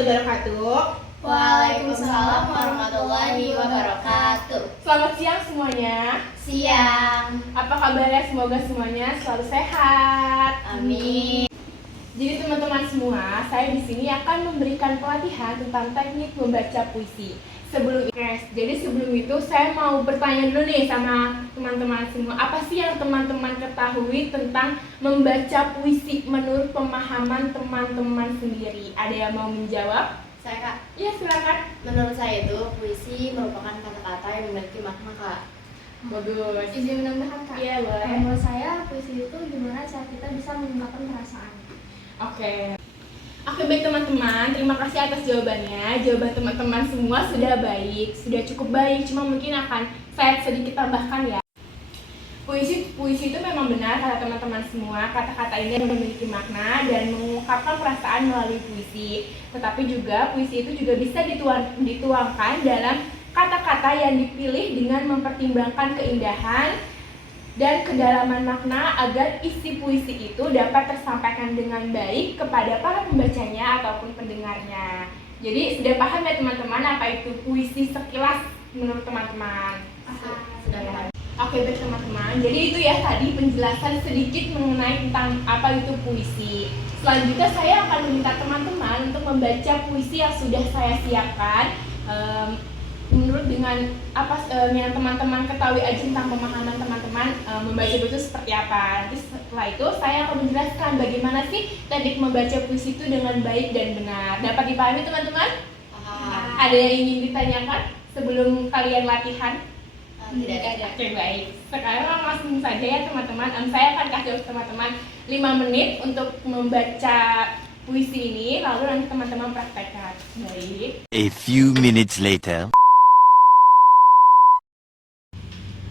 warahmatullahi wabarakatuh. Waalaikumsalam warahmatullahi wabarakatuh. Selamat siang semuanya. Siang. Apa kabarnya? Semoga semuanya selalu sehat. Amin. Jadi teman-teman semua, saya di sini akan memberikan pelatihan tentang teknik membaca puisi. Sebelum itu saya mau bertanya dulu nih sama teman-teman semua, apa sih yang teman-teman ketahui tentang membaca puisi menurut pemahaman teman-teman sendiri? Ada yang mau menjawab? Saya Kak. Iya, silakan. Menurut saya itu puisi merupakan kata-kata yang memiliki makna Kak. Bagus. Izin menambahkan Kak. Iya, boleh. Menurut saya puisi itu gimana cara kita bisa mengungkapkan perasaan. Oke, baik teman-teman, terima kasih atas jawabannya. Jawaban teman-teman semua sudah baik, sudah cukup baik. Cuma mungkin akan saya sedikit tambahkan ya. Puisi itu memang benar kata teman-teman semua. Kata-kata ini memiliki makna dan mengungkapkan perasaan melalui puisi. Tetapi juga puisi itu juga bisa dituangkan dalam kata-kata yang dipilih dengan mempertimbangkan keindahan dan kedalaman makna agar isi puisi itu dapat tersampaikan dengan baik kepada para pembacanya ataupun pendengarnya. Jadi sudah paham ya teman-teman apa itu puisi sekilas menurut teman-teman? Sudah paham. Oke, baik teman-teman. Jadi itu ya tadi penjelasan sedikit mengenai tentang apa itu puisi. Selanjutnya saya akan meminta teman-teman untuk membaca puisi yang sudah saya siapkan. Menurut dengan apa yang teman-teman ketahui aja tentang pemahaman teman-teman membaca puisi itu seperti apa. Nanti setelah itu saya akan menjelaskan bagaimana sih teknik membaca puisi itu dengan baik dan benar. Dapat dipahami teman-teman? Ada yang ingin ditanyakan sebelum kalian latihan? Tidak ada. Oke, baik. Sekarang langsung saja ya teman-teman. Saya akan kasih teman-teman 5 menit untuk membaca puisi ini, lalu nanti teman-teman praktekkan. Baik. A few minutes later.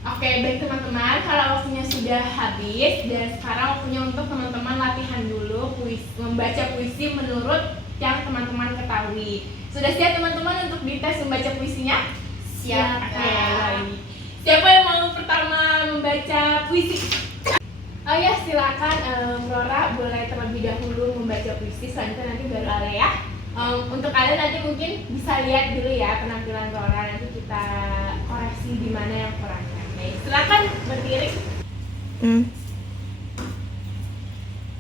Oke, baik teman-teman, kalau waktunya sudah habis dan sekarang waktunya untuk teman-teman latihan dulu membaca puisi menurut yang teman-teman ketahui. Sudah siap teman-teman untuk dites membaca puisinya? Siap. Oke, baik. Siapa yang mau pertama membaca puisi? Oh ya, silakan Flora boleh terlebih dahulu membaca puisi, selanjutnya nanti baru Ale ya. Untuk kalian nanti mungkin bisa lihat dulu ya penampilan Flora, nanti kita koreksi di mana yang kurangnya. Baik, silakan berdiri.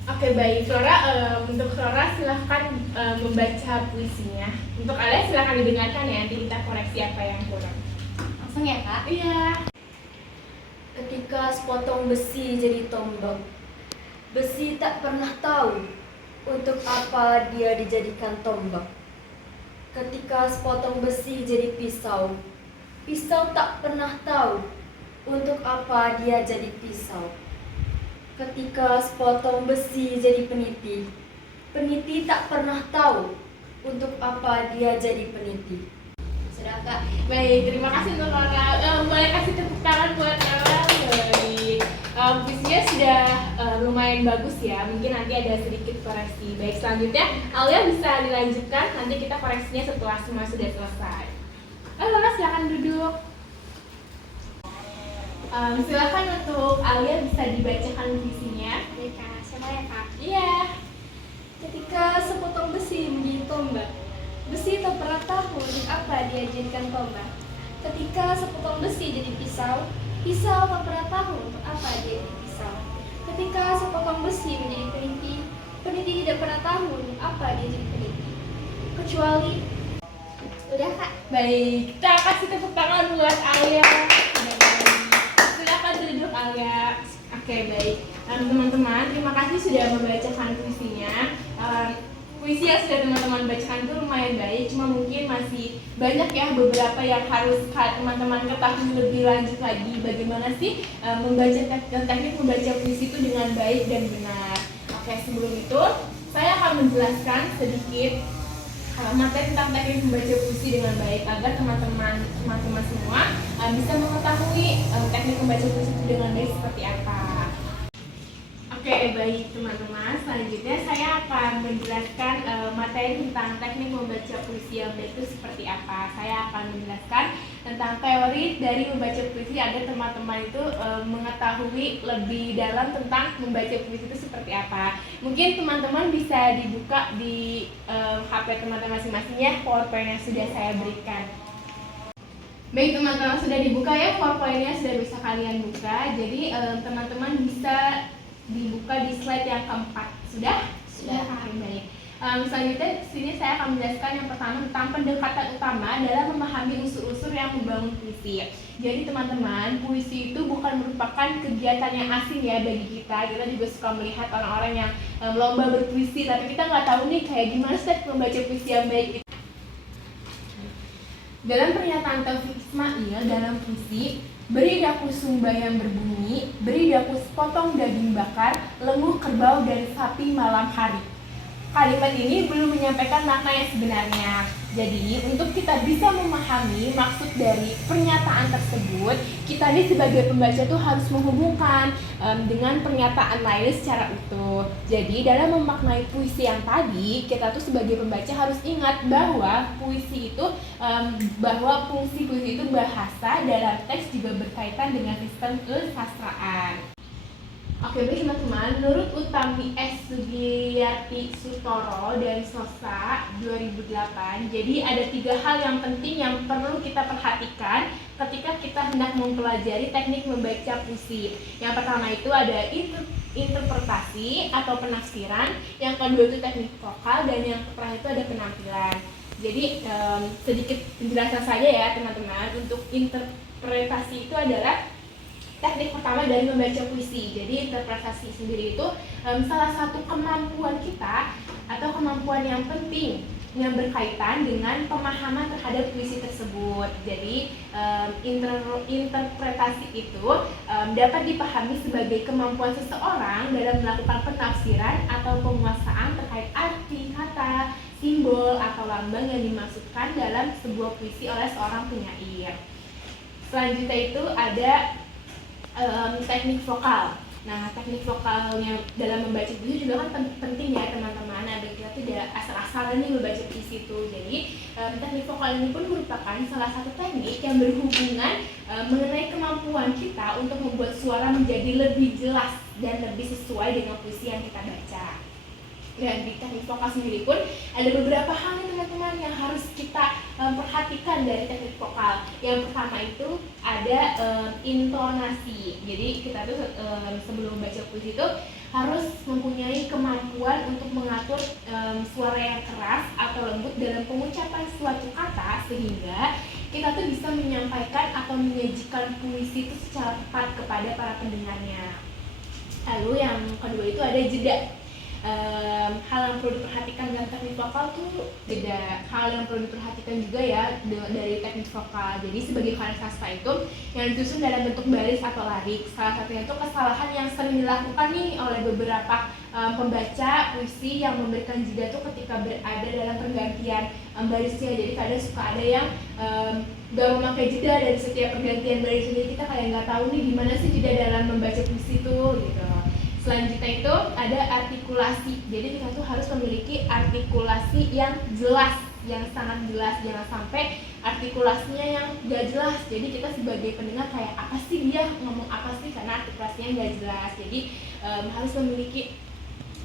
Oke, baik Flora, untuk Flora silahkan membaca puisinya. Untuk Ale silahkan didengarkan ya, nanti kita koreksi apa yang kurang. Langsung ya Kak. Iya. Ketika sepotong besi jadi tombak, besi tak pernah tahu untuk apa dia dijadikan tombak. Ketika sepotong besi jadi pisau, pisau tak pernah tahu untuk apa dia jadi pisau. Ketika sepotong besi jadi peniti, peniti tak pernah tahu untuk apa dia jadi peniti. Sudah Kak. Baik, terima kasih untuk Flora. Boleh kasih tepuk tangan buat Flora. Baik, puisinya sudah lumayan bagus ya. Mungkin nanti ada sedikit koreksi. Baik, selanjutnya Alia bisa dilanjutkan. Nanti kita koreksinya setelah semua sudah selesai. Flora silakan duduk. Silakan untuk Alia bisa dibacakan puisinya. Baik Kak, sama ya Kak. Iya. Ketika sepotong besi menjadi tombak, besi tak pernah tahu untuk apa dia dijadikan tombak. Ketika sepotong besi jadi pisau, pisau tak pernah tahu untuk apa dia jadi pisau. Ketika sepotong besi menjadi peniti, peniti tidak pernah tahu untuk apa dia jadi peniti. Kecuali udah Kak. Baik, kita kasih tepuk tangan buat Alia. Silakan duduk Alia. Oke, baik. Teman-teman, terima kasih sudah membacakan puisinya. Puisi yang sudah teman-teman bacakan itu lumayan baik, cuma mungkin masih banyak ya beberapa yang harus teman-teman ketahui lebih lanjut lagi. Bagaimana sih teknik membaca puisi itu dengan baik dan benar. Oke, sebelum itu saya akan menjelaskan sedikit materi tentang teknik membaca puisi dengan baik agar teman-teman semua bisa mengetahui teknik membaca puisi itu dengan baik seperti apa. Oke, baik teman-teman, selanjutnya saya akan menjelaskan materi tentang teknik membaca puisi yang baik itu seperti apa. Saya akan menjelaskan tentang teori dari membaca puisi agar teman-teman itu mengetahui lebih dalam tentang membaca puisi itu seperti apa. Mungkin teman-teman bisa dibuka di HP teman-teman masing-masing ya, PowerPoint yang sudah saya berikan. Baik teman-teman, sudah dibuka ya PowerPoint-nya, sudah bisa kalian buka. Jadi teman-teman bisa dibuka di slide yang keempat. Sudah? Sudah. Oke, baik. Selanjutnya sini saya akan menjelaskan yang pertama tentang pendekatan utama dalam memahami unsur-unsur yang membangun puisi. Jadi teman-teman, puisi itu bukan merupakan kegiatan yang asing ya bagi kita. Kita juga suka melihat orang-orang yang lomba berpuisi, tapi kita nggak tahu nih kayak gimana step membaca puisi yang baik. Dalam pernyataan Taufik Ismail dalam puisi, beri daku sumba yang berbunyi, beri daku sepotong daging bakar, lenguh kerbau dari sapi malam hari. Kalimat ini belum menyampaikan makna yang sebenarnya. Jadi, untuk kita bisa memahami maksud dari pernyataan tersebut, kita nih sebagai pembaca tuh harus menghubungkan dengan pernyataan lain secara utuh. Jadi, dalam memaknai puisi yang tadi, kita tuh sebagai pembaca harus ingat bahwa puisi itu, bahwa fungsi puisi itu bahasa dalam teks juga berkaitan dengan sistem kesastraan. Oke baik teman-teman, menurut Utami S. Sugiyarti Sutoro dari SOSA 2008, jadi ada 3 hal yang penting yang perlu kita perhatikan ketika kita hendak mempelajari teknik membaca puisi. Yang pertama itu ada interpretasi atau penafsiran, yang kedua itu teknik vokal, dan yang terakhir itu ada penampilan. Jadi sedikit penjelasan saja ya teman-teman. Untuk interpretasi itu adalah teknik pertama dari membaca puisi. Jadi interpretasi sendiri itu salah satu kemampuan kita atau kemampuan yang penting yang berkaitan dengan pemahaman terhadap puisi tersebut. Jadi interpretasi itu dapat dipahami sebagai kemampuan seseorang dalam melakukan penafsiran atau penguasaan terkait arti kata, simbol atau lambang yang dimaksudkan dalam sebuah puisi oleh seorang penyair. Selanjutnya itu ada teknik vokal. Nah, teknik vokalnya dalam membaca puisi juga kan penting ya teman-teman. Ada kita tidak asal-asalan nih membaca puisi itu. Jadi teknik vokal ini pun merupakan salah satu teknik yang berhubungan mengenai kemampuan kita untuk membuat suara menjadi lebih jelas dan lebih sesuai dengan puisi yang kita baca. Dan di teknik vokal sendiri pun ada beberapa hal nih teman-teman yang harus kita perhatikan dari teknik vokal. Yang pertama itu ada intonasi. Jadi kita tuh sebelum membaca puisi itu harus mempunyai kemampuan untuk mengatur suara yang keras atau lembut dalam pengucapan suatu kata, sehingga kita tuh bisa menyampaikan atau menyajikan puisi itu secara tepat kepada para pendengarnya. Lalu yang kedua itu ada jeda. Hal yang perlu diperhatikan dalam teknik vokal tuh beda. Hal yang perlu diperhatikan juga ya dari teknik vokal. Jadi sebagai karya sastra itu yang disusun dalam bentuk baris atau larik. Salah satunya itu kesalahan yang sering dilakukan nih oleh beberapa pembaca puisi yang memberikan jeda tuh ketika berada dalam pergantian barisnya. Jadi kadang suka ada yang gak memakai jeda dari setiap pergantian baris. Jadi kita kayak nggak tahu nih gimana sih jeda dalam membaca puisi itu gitu. Selanjutnya itu ada artikulasi. Jadi kita tuh harus memiliki artikulasi yang jelas, yang sangat jelas. Jangan sampai artikulasinya yang gak jelas. Jadi kita sebagai pendengar kayak apa sih dia ngomong apa sih, karena artikulasinya gak jelas. Jadi harus memiliki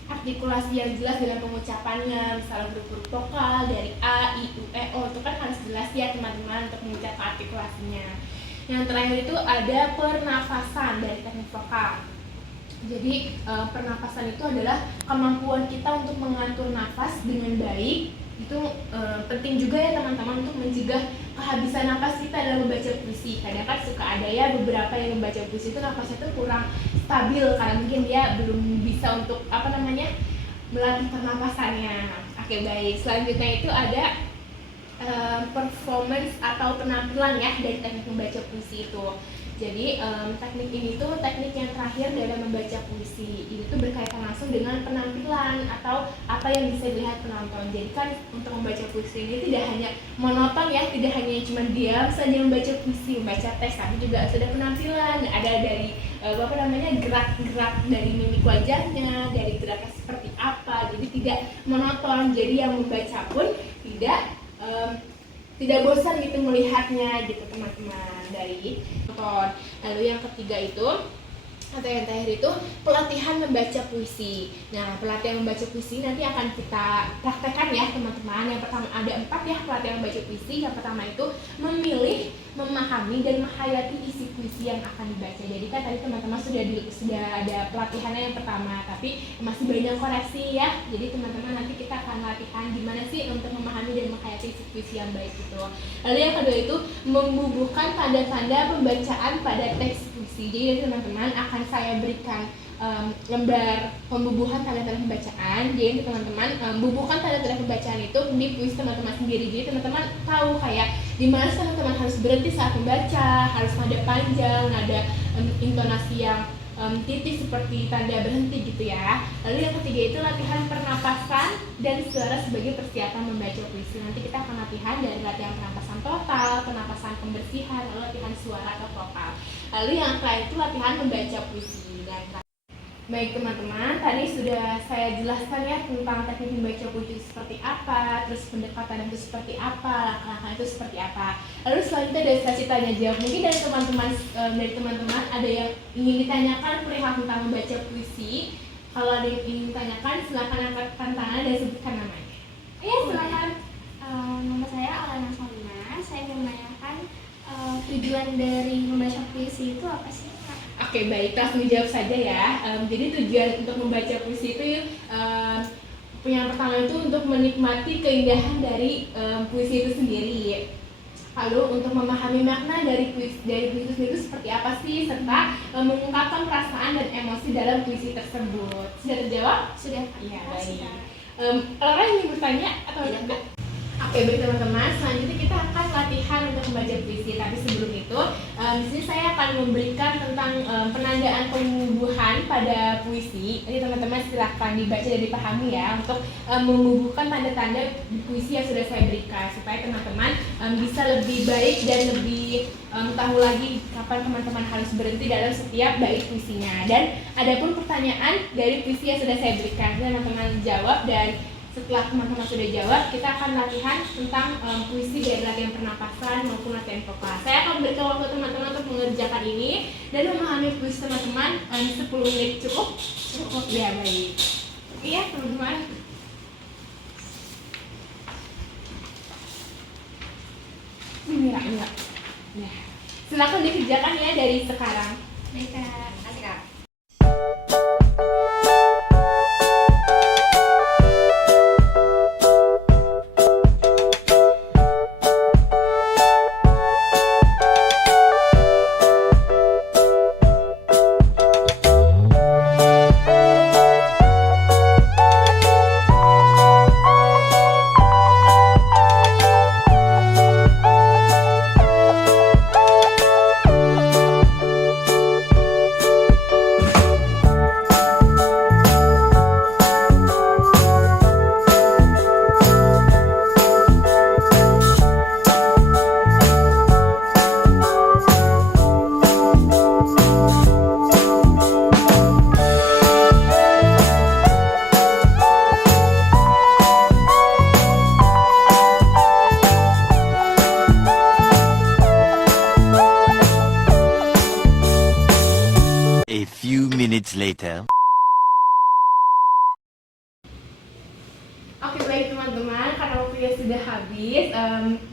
artikulasi yang jelas dalam pengucapannya. Misalnya huruf-huruf vokal dari A, I, U, E, O itu kan harus jelas ya teman-teman untuk mengucapkan artikulasinya. Yang terakhir itu ada pernafasan dari teknik vokal. Jadi pernapasan itu adalah kemampuan kita untuk mengatur nafas dengan baik. Itu penting juga ya teman-teman untuk mencegah kehabisan napas kita dalam membaca puisi. Kadang kan suka ada ya beberapa yang membaca puisi itu napasnya itu kurang stabil karena mungkin dia belum bisa untuk melatih pernapasannya. Oke baik, selanjutnya itu ada performance atau penampilan ya dari teknik membaca puisi itu. Jadi teknik ini tuh teknik yang terakhir dalam membaca puisi. Ini tuh berkaitan langsung dengan penampilan atau apa yang bisa dilihat penonton. Jadi kan untuk membaca puisi ini tidak hanya monoton ya, tidak hanya cuma diam saja membaca puisi, membaca teks, tapi juga ada penampilan, ada dari gerak-gerak dari mimik wajahnya, dari gerakan seperti apa. Jadi tidak monoton. Jadi yang membaca pun tidak bosan gitu melihatnya gitu teman-teman dari nonton. Lalu yang ketiga itu atau yang terakhir itu pelatihan membaca puisi. Nah, pelatihan membaca puisi nanti akan kita praktekkan ya teman-teman. Yang pertama ada 4 ya pelatihan membaca puisi. Yang pertama itu memilih, memahami, dan menghayati isi puisi yang akan dibaca. Jadi kan tadi teman-teman sudah ada pelatihannya yang pertama, tapi masih banyak koreksi ya. Jadi teman-teman nanti kita akan latihan gimana sih untuk memahami dan menghayati isi puisi yang baik itu. Lalu yang kedua itu membubuhkan tanda-tanda pembacaan pada teks puisi. Jadi teman-teman akan saya berikan lembar pembubuhan tanda-tanda pembacaan. Jadi teman-teman bubuhkan tanda-tanda pembacaan itu di puisi teman-teman sendiri. Jadi teman-teman tahu kayak di mana teman-teman harus berhenti saat membaca, harus nada panjang, nada intonasi yang titik seperti tanda berhenti gitu ya. Lalu yang ketiga itu latihan pernapasan dan suara sebagai persiapan membaca puisi. Nanti kita akan latihan dari latihan pernapasan total, pernapasan pembersihan, lalu latihan suara atau vokal. Lalu yang terakhir itu latihan membaca puisi. Dan baik teman-teman, tadi sudah saya jelaskan ya tentang teknik membaca puisi seperti apa, terus pendekatan itu seperti apa, langkah-langkah itu seperti apa. Lalu selanjutnya dari sesi tanya jawab. Mungkin dari teman-teman ada yang ingin ditanyakan perihal tentang membaca puisi. Kalau ada yang ingin ditanyakan, silakan angkatkan tangan dan sebutkan namanya. Iya, silakan. Nama saya Alana Salma. Saya mau menanyakan tujuan dari membaca puisi itu apa sih? Oke, baik, langsung dijawab saja ya. Jadi tujuan untuk membaca puisi itu yang pertama itu untuk menikmati keindahan dari puisi itu sendiri. Lalu untuk memahami makna dari puisi itu seperti apa sih, serta mengungkapkan perasaan dan emosi dalam puisi tersebut. Sudah terjawab? Sudah. Iya, baik. Orang ingin bertanya atau tidak? Oke, baik teman-teman, selanjutnya kita akan latihan untuk membaca puisi. Tapi sebelum itu, di sini saya akan memberikan tentang penandaan pembubuhan pada puisi. Jadi teman-teman silakan dibaca dan dipahami ya untuk membubuhkan tanda-tanda di puisi yang sudah saya berikan supaya teman-teman bisa lebih baik dan lebih tahu lagi kapan teman-teman harus berhenti dalam setiap bait puisinya. Dan adapun pertanyaan dari puisi yang sudah saya berikan, teman-teman jawab, dan setelah teman-teman sudah jawab, kita akan latihan tentang puisi dari latihan pernapasan maupun latihan vokal. Saya akan berikan waktu teman-teman untuk mengerjakan ini dan memahami puisi teman-teman 10 menit cukup? Cukup, ya baik. Iya teman-teman. Enggak. Ya. Silakan dikerjakan ya dari sekarang. Baik, Kak. Kasih Kak. A few minutes later. Oke baik teman-teman, karena waktunya sudah habis,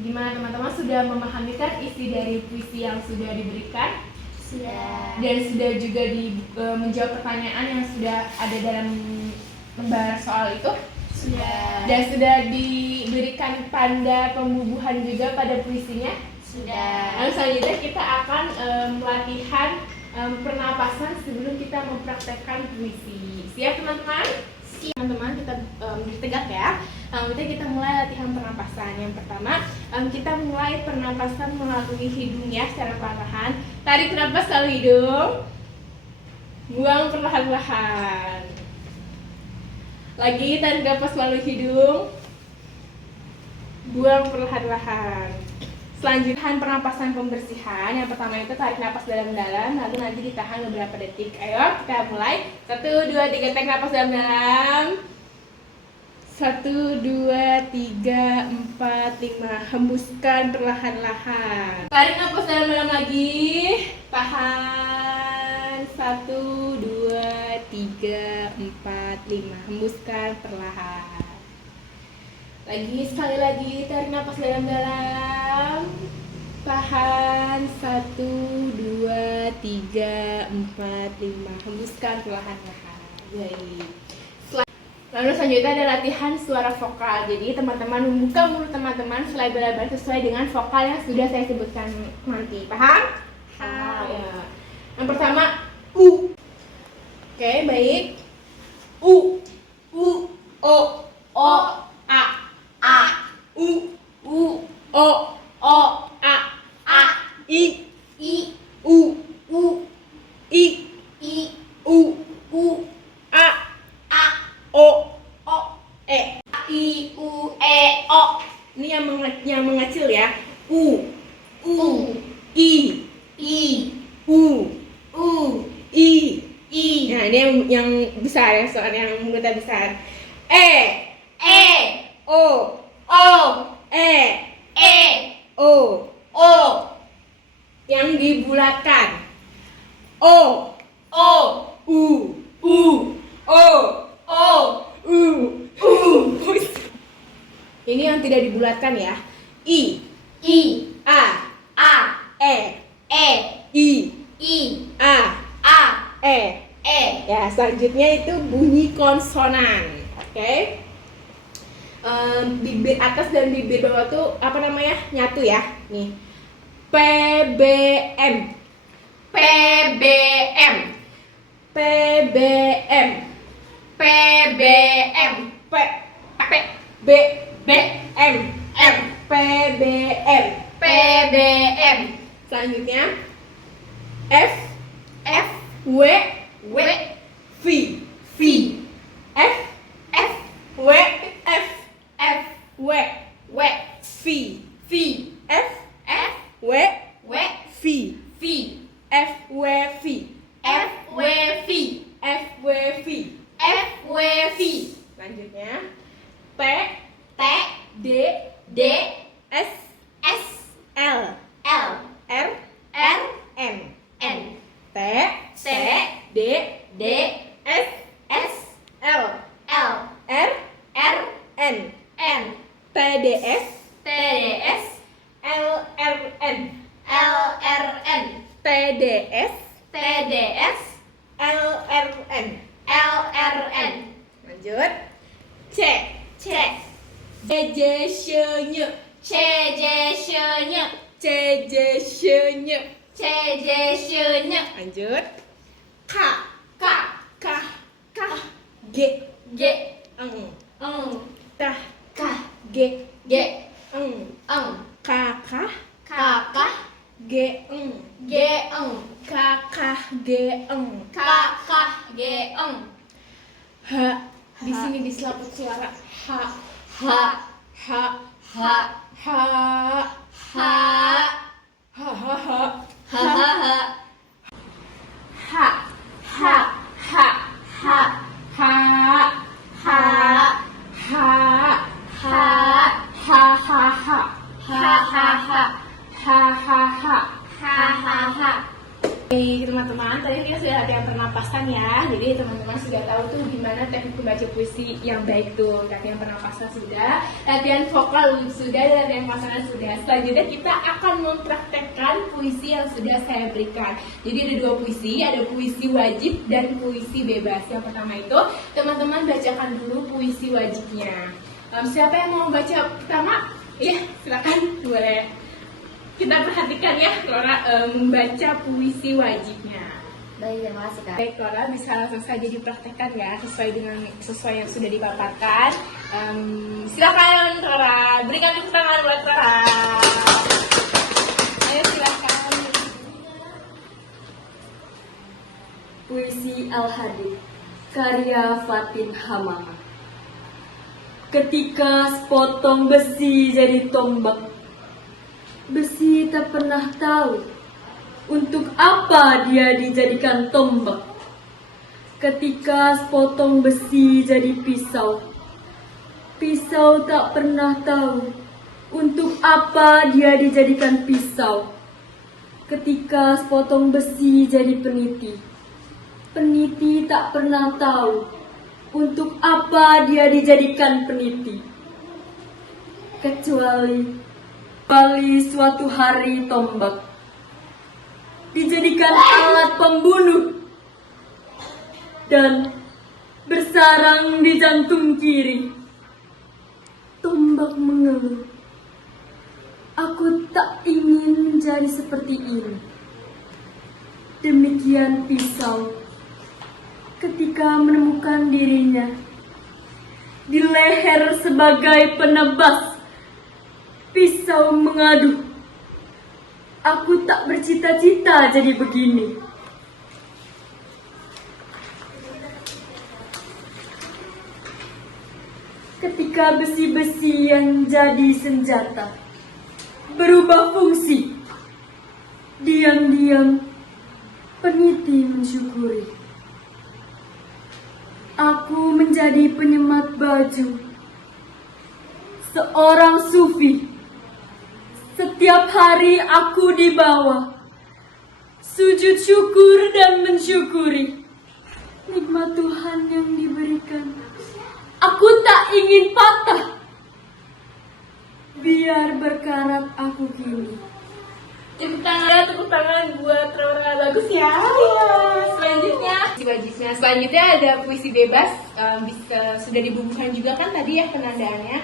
gimana teman-teman sudah memahami kan isi dari puisi yang sudah diberikan? Sudah. Dan sudah juga menjawab pertanyaan yang sudah ada dalam lembar soal itu? Sudah. Dan sudah diberikan tanda pembubuhan juga pada puisinya? Sudah. Lalu selanjutnya kita akan latihan pernapasan sebelum kita mempraktekkan puisi. Siap teman-teman? Siap teman-teman, kita berdiri tegak ya. Kita mulai latihan pernapasan. Yang pertama, kita mulai pernapasan melalui hidung ya, secara perlahan. Tarik napas melalui hidung, buang perlahan-lahan. Lagi tarik napas melalui hidung, buang perlahan-lahan. Selanjutnya pernapasan pembersihan. Yang pertama itu tarik napas dalam-dalam, lalu nanti ditahan beberapa detik. Ayo kita mulai. 1, 2, 3, tarik napas dalam-dalam. 1, 2, 3, 4, 5. Hembuskan perlahan-lahan. Tarik napas dalam-dalam lagi. Tahan. 1, 2, 3, 4, 5. Hembuskan perlahan. Sekali lagi, tarik nafas dalam-dalam. Tahan. 1, 2, 3, 4, 5. Hembuskan perlahan-lahan. Baik. Lalu selanjutnya ada latihan suara vokal. Jadi teman-teman membuka mulut teman-teman selebar-lebar sesuai dengan vokal yang sudah saya sebutkan nanti. Paham? Paham. Ya. Yang pertama, U. Oke, baik. U, O, A, U, O, A, I, U, I, U, A, O, E. I, U, E, O. Ini yang mengecil ya. U, I, U, I. Nah, ini yang besar ya, soalnya yang mulut besar. E, O, E, O. Yang dibulatkan. O, U, U. Ini yang tidak dibulatkan ya. I, A, E, I, A, E. Ya, selanjutnya itu bunyi konsonan. Oke. Bibir atas dan bibir bawah tuh apa namanya? Nyatu ya. Nih. PBM. PBM. Selanjutnya F, W, V. F, W, F, W, V. F, W, V. F, W, V. Selanjutnya T, D, S, L, R, N. T, D, S, L, R, N. TDS, LRN. TDS, LRN. Lanjut. C, CJ-nya. Lanjut. K, G, eng. Tah, G, eng. Kakak, G, eng. Kakak, G, eng. H, di sini di selaput suara. H, H, Oke teman-teman, tadi kita sudah latihan pernapasan ya. Jadi teman-teman sudah tahu tuh gimana teknik membaca puisi yang baik tuh. Latihan pernapasan sudah, latihan vokal sudah, dan latihan pasangan sudah. Selanjutnya kita akan mempraktekkan puisi yang sudah saya berikan. Jadi ada 2 puisi, ada puisi wajib dan puisi bebas. Yang pertama itu teman-teman bacakan dulu puisi wajibnya. Siapa yang mau baca pertama? Iya, silakan, boleh. Kita perhatikan ya, Clara membaca puisi wajibnya. Baik, terima kasih Kak. Baik, Clara bisa langsung saja dipraktekkan ya, sesuai yang sudah dipaparkan. Silakan, Clara. Berikan tepuk tangan buat Clara. Ayo silakan. Puisi Al-Hadid, karya Fatin Hamama. Ketika sepotong besi jadi tombak, besi tak pernah tahu untuk apa dia dijadikan tombak. Ketika sepotong besi jadi pisau, pisau tak pernah tahu untuk apa dia dijadikan pisau. Ketika sepotong besi jadi peniti, Peniti tak pernah tahu untuk apa dia dijadikan peniti. Kecuali suatu hari tombak dijadikan alat pembunuh dan bersarang di jantung kiri. Tombak mengeluh, aku tak ingin menjadi seperti ini. Demikian pisau ketika menemukan dirinya di leher sebagai penebas. Pisau mengadu, aku tak bercita-cita jadi begini. Ketika besi-besi yang jadi senjata berubah fungsi, diam-diam peniti mensyukuri. Aku menjadi penyemat baju, seorang sufi. Setiap hari aku dibawa sujud syukur dan mensyukuri nikmat Tuhan yang diberikan. Aku tak ingin patah, biar berkarat aku kini. Tepuk tangan buat Rora, bagus ya. Selanjutnya ada puisi bebas, sudah dibubuhkan juga kan tadi ya penandaannya.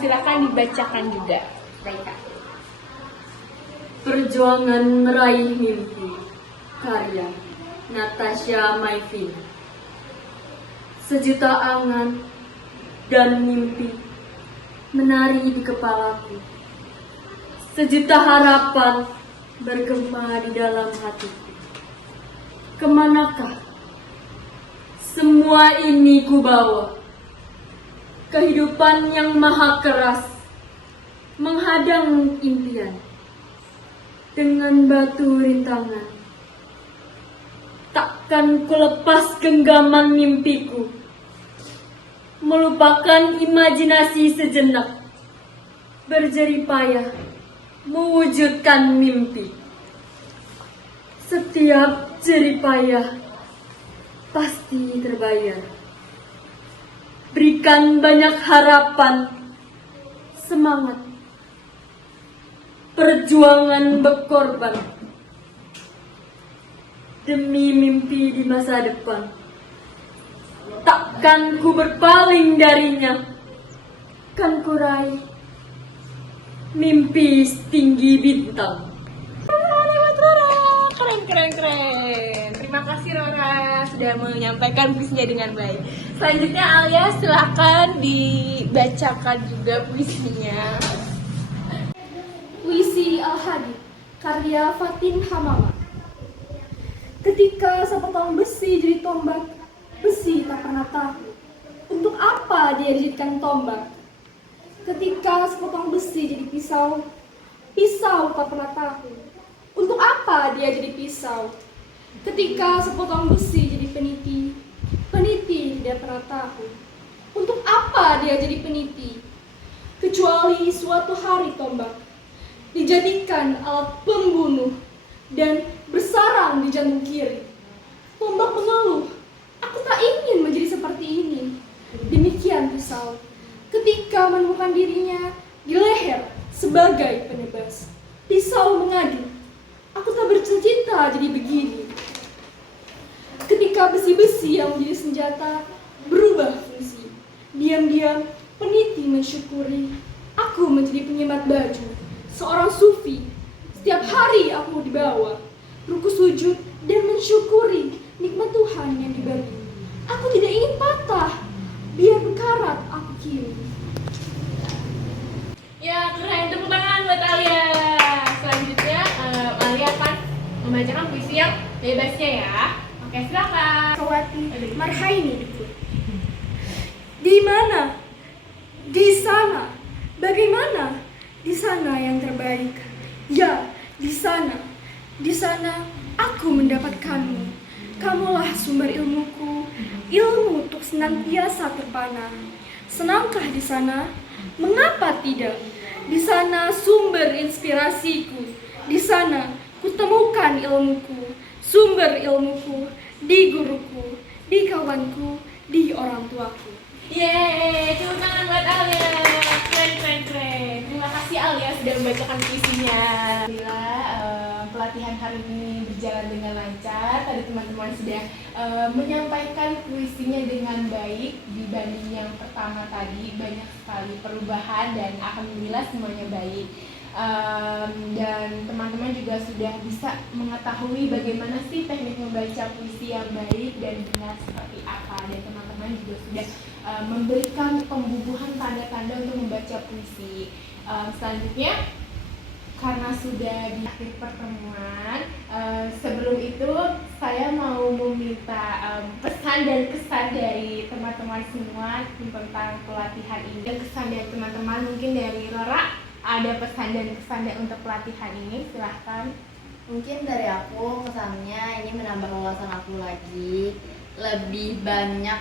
Silakan dibacakan juga. Baik, Kak. Perjuangan meraih mimpi, karya Natasha Maivin. Sejuta angan dan mimpi menari di kepalaku. Sejuta harapan bergema di dalam hatiku. Kemanakah semua ini ku bawa? Kehidupan yang maha keras menghadang impian dengan batu rintangan. Takkan ku lepas genggaman mimpiku, melupakan imajinasi sejenak, berjerih payah mewujudkan mimpi. Setiap jerih payah pasti terbayar. Berikan banyak harapan, semangat, perjuangan berkorban demi mimpi di masa depan. Takkan ku berpaling darinya, kan ku raih mimpi setinggi bintang. Keren. Terima kasih Rora sudah menyampaikan puisinya dengan baik. Selanjutnya Alia silakan dibacakan juga puisinya. Puisi Al-Hadid, karya Fatin Hamama. Ketika sepotong besi jadi tombak, besi tak pernah tahu untuk apa dia dijadikan tombak. Ketika sepotong besi jadi pisau, pisau tak pernah tahu untuk apa dia jadi pisau. Ketika sepotong besi jadi peniti, peniti tidak pernah tahu untuk apa dia jadi peniti. Kecuali suatu hari tombak dijadikan alat pembunuh dan bersarang di jantung kiri. Tombak mengeluh, aku tak ingin menjadi seperti ini. Demikian pisau ketika menemukan dirinya di leher sebagai penebas. Pisau mengadu, aku tak bercita-cita jadi begini. Ketika besi-besi yang menjadi senjata berubah fungsi, diam-diam peniti mensyukuri. Aku menjadi penyemat baju, seorang sufi. Setiap hari aku dibawa ruku sujud dan mensyukuri nikmat Tuhan yang diberi. Aku tidak ingin patah, biar berkarat aku kini. Ya keren, tepuk tangan buat Alia. Selanjutnya Alia akan membacakan puisi yang bebasnya ya. Oke silakan. Kawati Marhaini. Di mana? Di sana. Bagaimana? Di sana yang terbaik. Ya, di sana. Di sana aku mendapatkanmu. Kamulah sumber ilmuku, ilmu untuk senantiasa terpana. Senangkah di sana? Mengapa tidak? Di sana sumber inspirasiku. Di sana kutemukan ilmuku, sumber ilmuku. di guruku, di kawanku, di orang tuaku. Yeay, tepuk tangan buat Alia. Keren, keren, keren. Terima kasih Alia sudah membacakan puisinya. Alhamdulillah, pelatihan hari ini berjalan dengan lancar. Tadi teman-teman sudah menyampaikan puisinya dengan baik dibanding yang pertama tadi. Banyak sekali perubahan dan alhamdulillah semuanya baik. Dan teman-teman juga sudah bisa mengetahui bagaimana sih teknik membaca puisi yang baik dan benar seperti apa, dan teman-teman juga sudah memberikan pembubuhan tanda-tanda untuk membaca puisi. Selanjutnya, karena sudah di akhir pertemuan, sebelum itu saya mau meminta pesan dan kesan dari teman-teman semua tentang pelatihan ini. Dan kesan dari teman-teman mungkin dari Rora, ada pesan dan kesan untuk pelatihan ini, silahkan. Mungkin dari aku kesannya ini menambah wawasan aku lagi, lebih banyak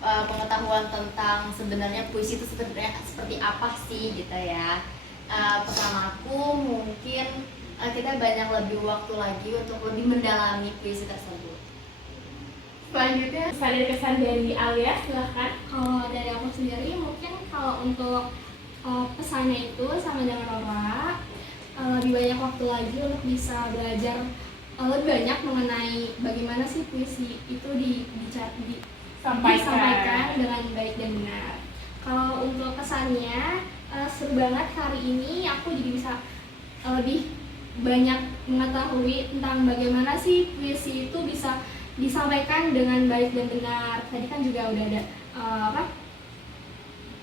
pengetahuan tentang sebenarnya puisi itu sebenarnya seperti apa sih gitu ya. Pertama aku mungkin kita banyak lebih waktu lagi untuk lebih mendalami puisi tersebut. Selanjutnya pesan dan kesan dari Alia, silahkan. Kalau dari aku sendiri mungkin kalau untuk pesannya itu sama dengan Rora, lebih banyak waktu lagi untuk bisa belajar lebih banyak mengenai bagaimana sih puisi itu disampaikan dengan baik dan benar. Kalau untuk kesannya, seru banget hari ini aku jadi bisa lebih banyak mengetahui tentang bagaimana sih puisi itu bisa disampaikan dengan baik dan benar. Tadi kan juga udah ada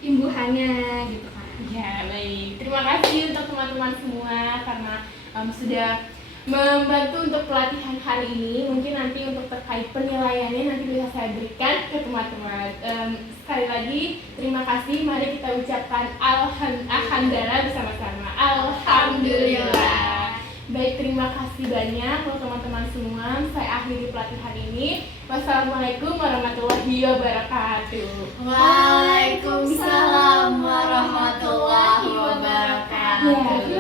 imbuhannya gitu kan. Ya, baik. Terima kasih untuk teman-teman semua karena sudah membantu untuk pelatihan hari ini. Mungkin nanti untuk terkait penilaiannya nanti bisa saya berikan ke teman-teman. Sekali lagi terima kasih. Mari kita ucapkan alhamdulillah bersama-sama. Alhamdulillah. Baik, terima kasih banyak untuk teman-teman semua. Saya akhiri pelatihan ini. Wassalamualaikum warahmatullahi wabarakatuh. Waalaikumsalam warahmatullahi wabarakatuh. Ya,